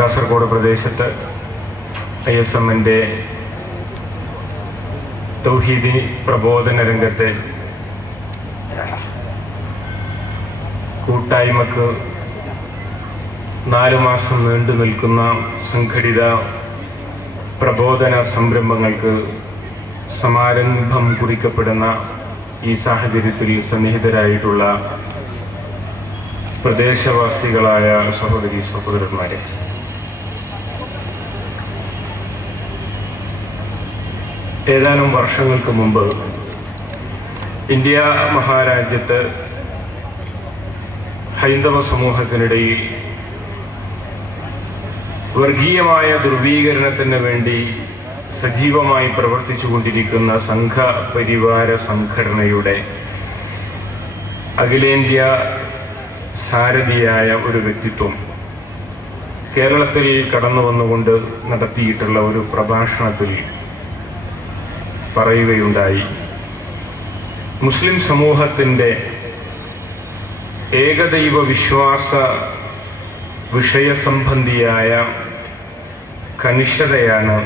കാസർഗോഡ് പ്രദേശത്ത് ISMന്റെ തൗഹീദി പ്രബോധന രംഗത്തെ കൂട്ടായ്മക്ക് 4 മാസം നീണ്ടു നിൽക്കുന്ന സംഘടിത പ്രബോധന സംരംഭങ്ങൾക്ക് സമാരംഭം കുറിക്കപ്പെടുന്ന ഈ സാഹചര്യത്തിൽ സന്നിഹിതരായിട്ടുള്ള പ്രദേശവാസികളായ സഹോദരീ സഹോദരന്മാരെ, ഏതാനും വർഷങ്ങൾക്ക് മുമ്പ് ഇന്ത്യ മഹാരാജ്യത്ത് ഹൈന്ദവ സമൂഹത്തിനിടയിൽ വർഗീയമായ ധ്രുവീകരണത്തിന് വേണ്ടി സജീവമായി പ്രവർത്തിച്ചുകൊണ്ടിരിക്കുന്ന സംഘപരിവാര സംഘടനയുടെ അഖിലേന്ത്യാ സാരഥിയായ ഒരു വ്യക്തിത്വം കേരളത്തിൽ കടന്നു വന്നുകൊണ്ട് നടത്തിയിട്ടുള്ള ഒരു പ്രഭാഷണത്തിൽ പറയുകയുണ്ടായി, മുസ്ലിം സമൂഹത്തിൻ്റെ ഏകദൈവ വിശ്വാസ വിഷയസംബന്ധിയായ കണിശതയാണ്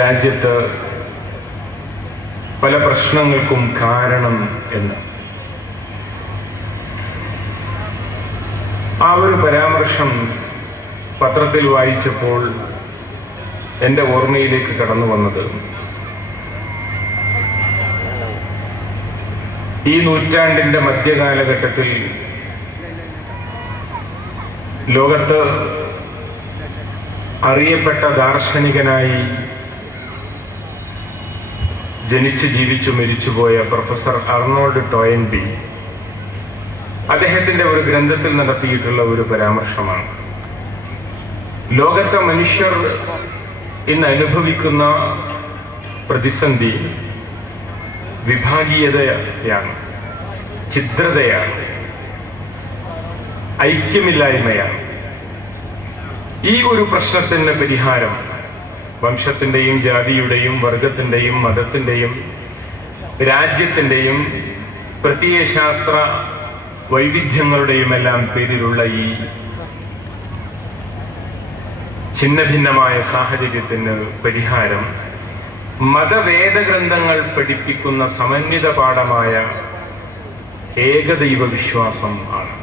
രാജ്യത്ത് പല പ്രശ്നങ്ങൾക്കും കാരണം എന്ന്. ആ ഒരു പരാമർശം പത്രത്തിൽ വായിച്ചപ്പോൾ എൻ്റെ ഓർമ്മയിലേക്ക് കടന്നു വന്നത്, ഈ നൂറ്റാണ്ടിൻ്റെ മധ്യകാലഘട്ടത്തിൽ ലോകത്ത് അറിയപ്പെട്ട ദാർശനികനായി ജനിച്ചു ജീവിച്ചു മരിച്ചുപോയ പ്രൊഫസർ അർണോൾഡ് ടോയൻബി അദ്ദേഹത്തിൻ്റെ ഒരു ഗ്രന്ഥത്തിൽ നടത്തിയിട്ടുള്ള ഒരു പരാമർശമാണ്. ലോകത്തെ മനുഷ്യർ ഇന്ന് അനുഭവിക്കുന്ന പ്രതിസന്ധി വിഭാഗീയതയാണ്, ഛിദ്രതയാണ്, ഐക്യമില്ലായ്മയാണ്. ഈ ഒരു പ്രശ്നത്തിന് പരിഹാരം വംശത്തിൻ്റെയും ജാതിയുടെയും വർഗത്തിൻ്റെയും മതത്തിൻ്റെയും രാജ്യത്തിൻ്റെയും പ്രത്യയശാസ്ത്ര വൈവിധ്യങ്ങളുടെയുമെല്ലാം പേരിലുള്ള ഈ ഛിന്നഭിന്നമായ സാഹചര്യത്തിന് പരിഹാരം മതവേദഗ്രന്ഥങ്ങൾ പഠിപ്പിക്കുന്ന സമന്വിത പാഠമായ ഏകദൈവ വിശ്വാസം ആണ്.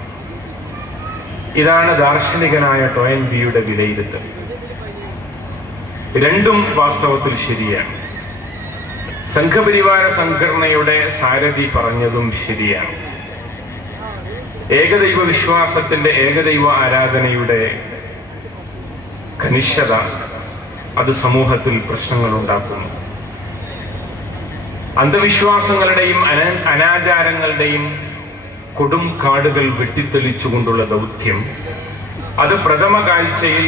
ഇതാണ് ദാർശനികനായ ടോയൻബിയുടെ വിലയിരുത്തൽ. രണ്ടും വാസ്തവത്തിൽ ശരിയാണ്. സംഘപരിവാര സംഘടനയുടെ സാരഥി പറഞ്ഞതും ശരിയാണ്. ഏകദൈവ വിശ്വാസത്തിന്റെ, ഏകദൈവ ആരാധനയുടെ കണിശത അത് സമൂഹത്തിൽ പ്രശ്നങ്ങൾ ഉണ്ടാക്കുന്നു. അന്ധവിശ്വാസങ്ങളുടെയും അനാചാരങ്ങളുടെയും കൊടും കാടുകൾ വെട്ടിത്തെളിച്ചുകൊണ്ടുള്ള ദൗത്യം അത് പ്രഥമ കാഴ്ചയിൽ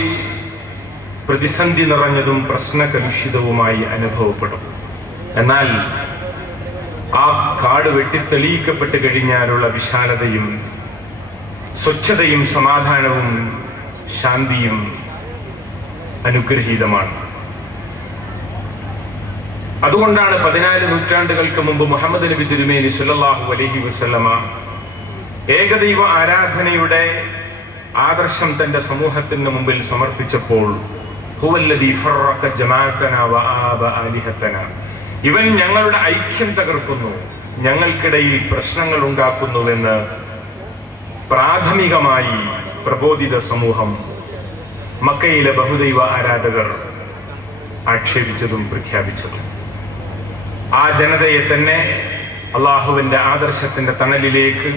പ്രതിസന്ധി നിറഞ്ഞതും പ്രശ്നകലുഷിതവുമായി അനുഭവപ്പെടും. എന്നാൽ ആ കാട് വെട്ടിത്തെളിയിക്കപ്പെട്ട് കഴിഞ്ഞാലുള്ള വിശാലതയും സ്വച്ഛതയും സമാധാനവും ശാന്തിയും അനുഗ്രഹീതമാണ്. അതുകൊണ്ടാണ് 14 നൂറ്റാണ്ടുകൾക്ക് മുമ്പ് മുഹമ്മദ് നബി തിരുമേനി സല്ലല്ലാഹു അലൈഹി വസല്ലമ ഏകദൈവ ആരാധനയുടെ ആദർശം തന്റെ സമൂഹത്തിന് മുമ്പിൽ സമർപ്പിച്ചപ്പോൾ, ഹുവല്ലദീ ഫറഖ ജമാഅതനാ വആബ ആലിഹതനാ, ഇവൻ ഞങ്ങളുടെ ഐക്യം തകർക്കുന്നു, ഞങ്ങൾക്കിടയിൽ പ്രശ്നങ്ങൾ ഉണ്ടാക്കുന്നുവെന്ന് പ്രാഥമികമായി പ്രബോധിത സമൂഹം മക്കയിലെ ബഹുദൈവ ആരാധകർ ആക്ഷേപിച്ചതും പ്രഖ്യാപിച്ചതും. ആ ജനതയെ തന്നെ അള്ളാഹുവിന്റെ ആദർശത്തിന്റെ തണലിലേക്ക്,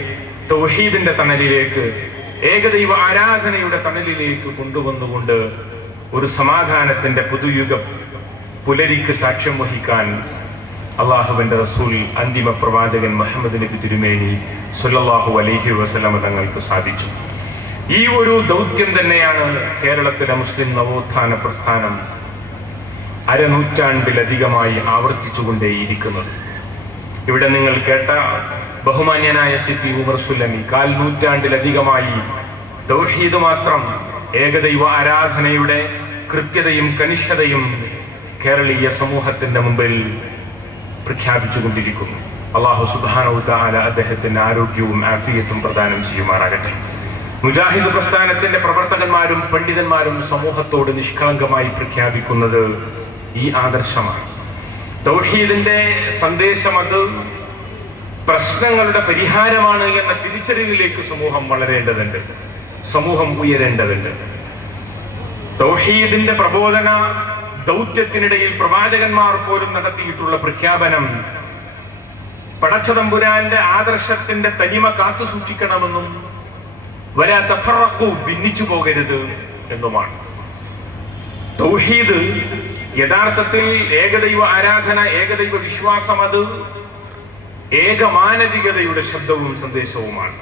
തൗഹീദിന്റെ തണലിലേക്ക്, ഏകദൈവ ആരാധനയുടെ തണലിലേക്ക് കൊണ്ടുവന്നുകൊണ്ട് ഒരു സമാധാനത്തിന്റെ പുതുയുഗ പുലരിക്ക് സാക്ഷ്യം വഹിക്കാൻ അള്ളാഹുവിന്റെ റസൂൽ അന്തിമ പ്രവാചകൻ മുഹമ്മദ് നബി തിരുമേനി സല്ലല്ലാഹു അലൈഹി വസല്ലമ തങ്ങൾക്ക് സാധിച്ചു. ഈ ഒരു ദൗത്യം തന്നെയാണ് കേരളത്തിലെ മുസ്ലിം നവോത്ഥാന പ്രസ്ഥാനം അരനൂറ്റാണ്ടിലധികമായി ആവർത്തിച്ചുകൊണ്ടേയിരിക്കുന്നത്. ഇവിടെ നിങ്ങൾ കേട്ട ബഹുമാന്യനായ സിറ്റി ഉമർ സുല്ലമി 1/4 നൂറ്റാണ്ടിലധികമായി തൗഹീദ് മാത്രം, ഏകദൈവ ആരാധനയുടെ കൃത്യതയും കനിഷ്ഠതയും കേരളീയ സമൂഹത്തിന്റെ മുമ്പിൽ പ്രഖ്യാപിച്ചുകൊണ്ടിരിക്കുന്നു. അല്ലാഹു സുബ്ഹാനഹു വ തആല അദ്ദേഹത്തിന് ആരോഗ്യവും ആഫിയത്തും പ്രദാനം ചെയ്യുമാറാകട്ടെ. മുജാഹിദ് പ്രസ്ഥാനത്തിന്റെ പ്രവർത്തകന്മാരും പണ്ഡിതന്മാരും സമൂഹത്തോട് നിഷ്കളങ്കമായി പ്രഖ്യാപിക്കുന്നത് ഈ ആദർശമാണ്. തൗഹീദിന്റെ സന്ദേശം അത് പ്രശ്നങ്ങളുടെ പരിഹാരമാണ് എന്ന തിരിച്ചറിവിലേക്ക് സമൂഹം വളരേണ്ടതുണ്ട്, സമൂഹം ഉയരേണ്ടതുണ്ട്. തൗഹീദിന്റെ പ്രബോധന ദൗത്യത്തിനിടയിൽ പ്രവാചകന്മാർ പോലും നടത്തിയിട്ടുള്ള പ്രഖ്യാപനം പടച്ചതമ്പുരാന്റെ ആദർശത്തിന്റെ തനിമ കാത്തു സൂക്ഷിക്കണമെന്നും വരാ തഫറഖു ഭിന്നിച്ചു പോകരുത് എന്നുമാണ്. തൗഹീദ് യഥാർത്ഥത്തിൽ ഏകദൈവ ആരാധന, ഏകദൈവ വിശ്വാസം, അത് ഏകമാനവികതയുടെ ശബ്ദവും സന്ദേശവുമാണ്.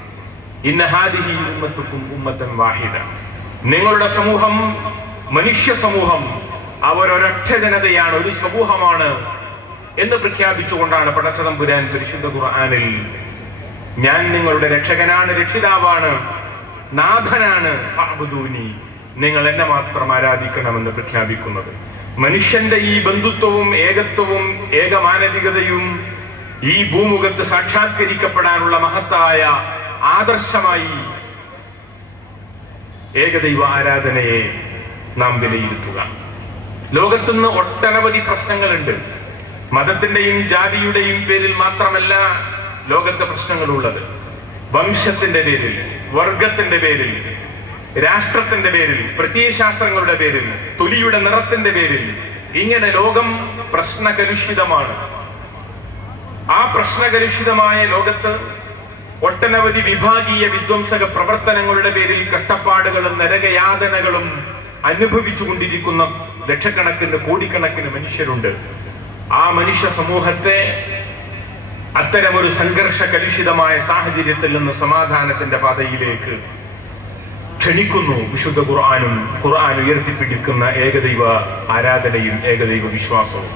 ഇന്ന ഹാദിഹി ഉമ്മത്തുക്കും ഉമ്മത്തൻ വാഹിദ, നിങ്ങളുടെ സമൂഹം, മനുഷ്യ സമൂഹം, അവരൊരൊറ്റ ജനതയാണ്, ഒരു സമൂഹമാണ് എന്ന് പ്രഖ്യാപിച്ചുകൊണ്ടാണ് പടച്ചതമ്പുരാൻ പരിശുദ്ധ ഖുർആനിൽ ഞാൻ നിങ്ങളുടെ രക്ഷകനാണ്, രക്ഷിതാവാണ്, നാഥനാണ്, ഫഅ്ബുദൂനി, നിങ്ങൾ എന്നെ മാത്രം ആരാധിക്കണമെന്ന് പ്രഖ്യാപിക്കുന്നത്. മനുഷ്യന്റെ ഈ ബന്ധുത്വവും ഏകത്വവും ഏകമാനവികതയും ഈ ഭൂമുഖത്ത് സാക്ഷാത്കരിക്കപ്പെടാനുള്ള മഹത്തായ ആദർശമായി ഏകദൈവ ആരാധനയെ നാം വിലയിരുത്തുക. ലോകത്തുനിന്ന് ഒട്ടനവധി പ്രശ്നങ്ങളുണ്ട്. മതത്തിന്റെയും ജാതിയുടെയും പേരിൽ മാത്രമല്ല ലോകത്തെ പ്രശ്നങ്ങളുള്ളത്. വംശത്തിന്റെ പേരിൽ, വർഗത്തിന്റെ പേരിൽ, രാഷ്ട്രത്തിന്റെ പേരിൽ, പ്രത്യയശാസ്ത്രങ്ങളുടെ പേരിൽ, തൊലിയുടെ നിറത്തിന്റെ പേരിൽ, ഇങ്ങനെ ലോകം പ്രശ്നകലുഷിതമാണ്. ആ പ്രശ്നകലുഷിതമായ ലോകത്ത് ഒട്ടനവധി വിഭാഗീയ വിധ്വംസക പ്രവർത്തനങ്ങളുടെ പേരിൽ കഷ്ടപ്പാടുകളും നരകയാതനകളും അനുഭവിച്ചുകൊണ്ടിരിക്കുന്ന ലക്ഷക്കണക്കിന് കോടിക്കണക്കിന് മനുഷ്യരുണ്ട്. ആ മനുഷ്യ സമൂഹത്തെ അത്തരമൊരു സംഘർഷ കലുഷിതമായ സാഹചര്യത്തിൽ നിന്ന് സമാധാനത്തിന്റെ പാതയിലേക്ക് ക്ഷണിക്കുന്നു വിശുദ്ധ ഖുർആൻ ഉയർത്തിപ്പിടിക്കുന്ന ഏകദൈവ ആരാധനയും ഏകദൈവ വിശ്വാസവും.